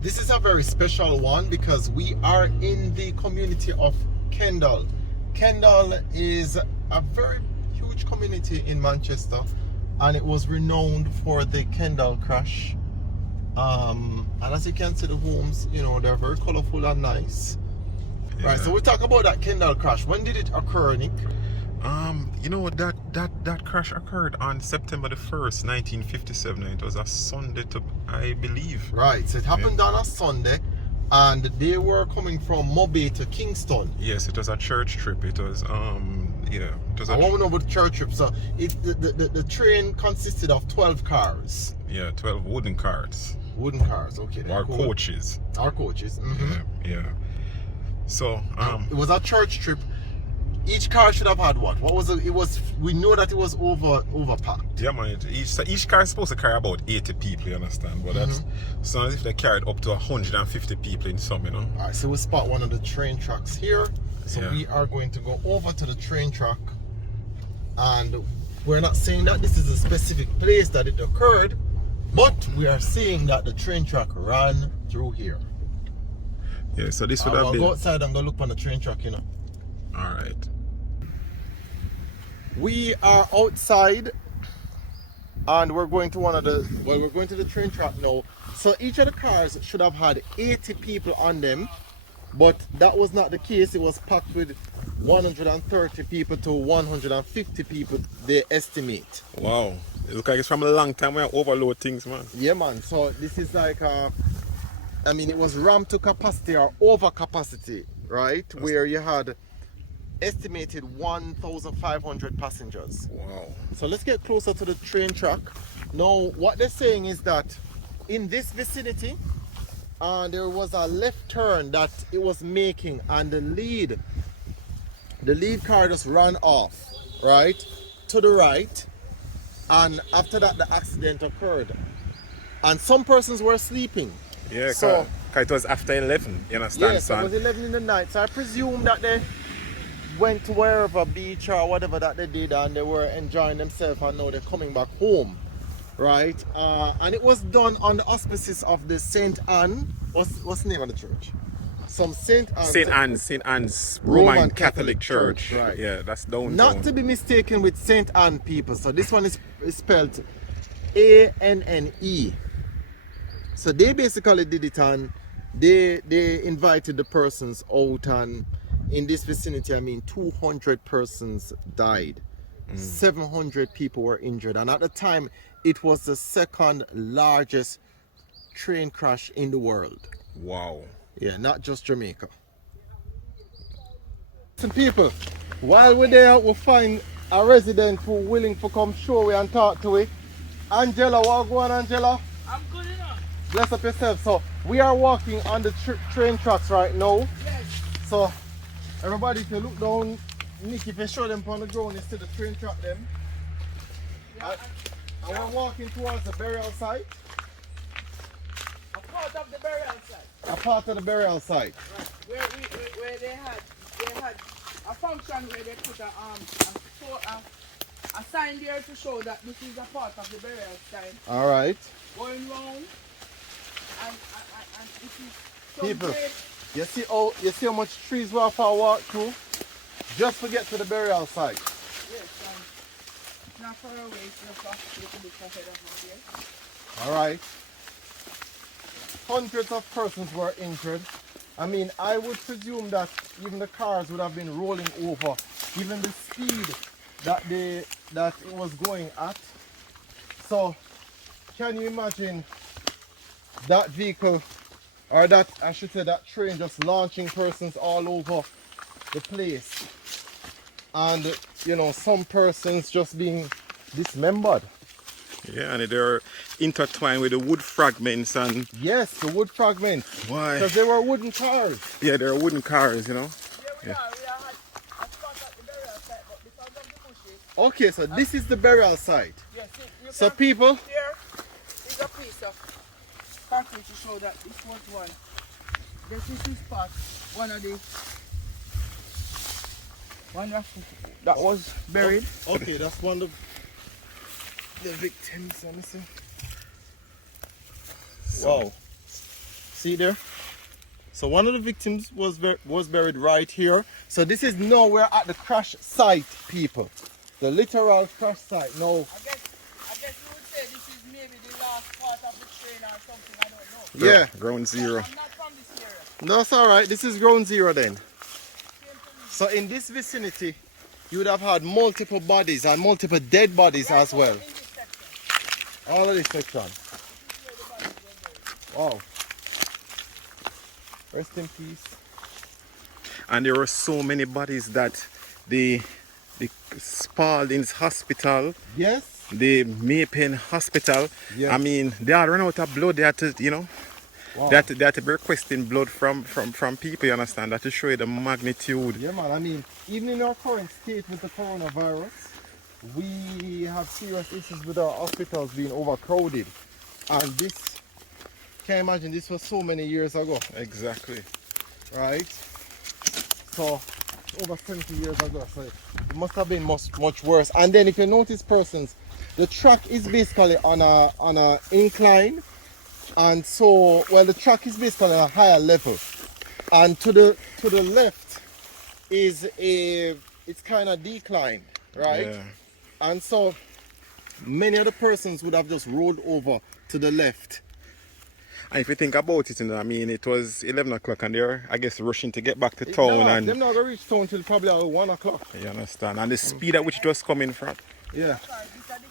This is a very special one because we are in the community of Kendal. Kendal is a very huge community in Manchester, and it was renowned for the Kendal crash. And as you can see, the homes, they're very colorful and nice. Yeah. Right, so we talk about that Kendal crash. When did it occur, Nick? That crash occurred on September the 1st, 1957. It was a Sunday, I believe. Right, so it happened on a Sunday, and they were coming from Mobay to Kingston. Yes, it was a church trip. It was, I want to know about the church trip. So the train consisted of 12 cars. Yeah, 12 wooden cars. Wooden cars, okay. Or cool. Coaches. Our coaches. Mm-hmm. Yeah. So, it was a church trip. Each car should have had what? What was it? We know that it was overpacked. Yeah, man. Each car is supposed to carry about 80 people, you understand? But that's so as if they carried up to 150 people in some, Alright, so we spot one of the train tracks here. So we are going to go over to the train track. And we're not saying that this is a specific place that it occurred, but we are saying that the train track ran through here. Yeah, so this would have been... I'll go outside and go look on the train track, Alright. We are outside and we're going to we're going to the train track now. So each of the cars should have had 80 people on them, but that was not the case. It was packed with 130 people to 150 people, they estimate. Wow. It looks like it's from a long time we overload things, man. Yeah, man. So this is like, it was ramped to capacity or over capacity, right? Where you had estimated 1,500 passengers. Wow. So let's get closer to the train track. Now, what they're saying is that in this vicinity, there was a left turn that it was making, and the lead car just ran off, right, to the right, and after that, the accident occurred. And some persons were sleeping. Yeah, so it was after 11, you understand? Yes, it was 11 in the night. So I presume that they went to wherever beach or whatever that they did, and they were enjoying themselves, and now they're coming back home, right? And it was done on the auspices of the St. Anne. What's the name of the church? Some St. Anne's Roman Catholic Church. Right. Yeah, that's downtown. Not to be mistaken with St. Anne people. So this one is spelled A-N-N-E. So they basically did it, and they invited the persons out, and in this vicinity, 200 persons died. 700 people were injured. And at the time, it was the second largest train crash in the world. Wow. Yeah, not just Jamaica. Some people, while we're there, we'll find a resident who willing to come show we and talk to it. Angela, what go on, Angela? I'm good enough. Bless up yourself. So, we are walking on the train tracks right now. Yes. So, everybody, if you look down, Nick, if you show them on the ground, you see the train track them. Yeah, and we're walking towards the burial site. a part of the burial site. A part of the burial site. Right. Where they had a function where they put a sign there to show that this is a part of the burial site. Alright. Going round and this is some People, great. you see how much trees we have to walk through just to get to the burial site. Yes, it's not far away, it's just a little bit ahead of us here. Alright. Hundreds of persons were injured. I would presume that even the cars would have been rolling over, given the speed that it was going at. So, can you imagine that vehicle, or that, I should say, that train just launching persons all over the place? And, some persons just being dismembered. Yeah, and they're intertwined with the wood fragments and... Yes, the wood fragments. Why? Because they were wooden cars. Yeah, they're wooden cars, We had a spot at the burial site, but because of the bushes. Okay, so this is the burial site. Yes, So people... Here is a piece of concrete to show that this was one. This is the spot, one that was buried. Okay, that's one of the victims. Let me see. Wow. See there? So one of the victims was buried right here. So this is nowhere at the crash site, people. The literal crash site. No. I guess you would say this is maybe the last part of the train or something. I don't know. Yeah. Ground zero. I'm not from this area. No, that's all right. This is ground zero then. So in this vicinity, you would have had multiple bodies and multiple dead bodies as well. In this section. All of this section. Wow. Rest in peace. And there were so many bodies that the Spalding's Hospital, Yes. the Maypen Hospital, Yes. I mean, they had run out of blood. They had to, you know, Wow. they had to be requesting blood from people, you understand, that to show you the magnitude. Yeah, man. I mean, even in our current state with the coronavirus, we have serious issues with our hospitals being overcrowded. And this, can't imagine, this was so many years ago, Exactly. right? So, over 70 years ago, so it must have been much worse. And then if you notice persons, the track is basically on a incline. And so, well, the track is basically on a higher level. And to the left is it's kind of declined, right? Yeah. And so many of the persons would have just rolled over to the left. And if you think about it, you know, I mean, it was 11 o'clock and they're, I guess, rushing to get back to town. Nah, And them not gonna reach town till probably at 1 o'clock. you understand? And the speed at which it was coming from. Yeah. Sorry, this is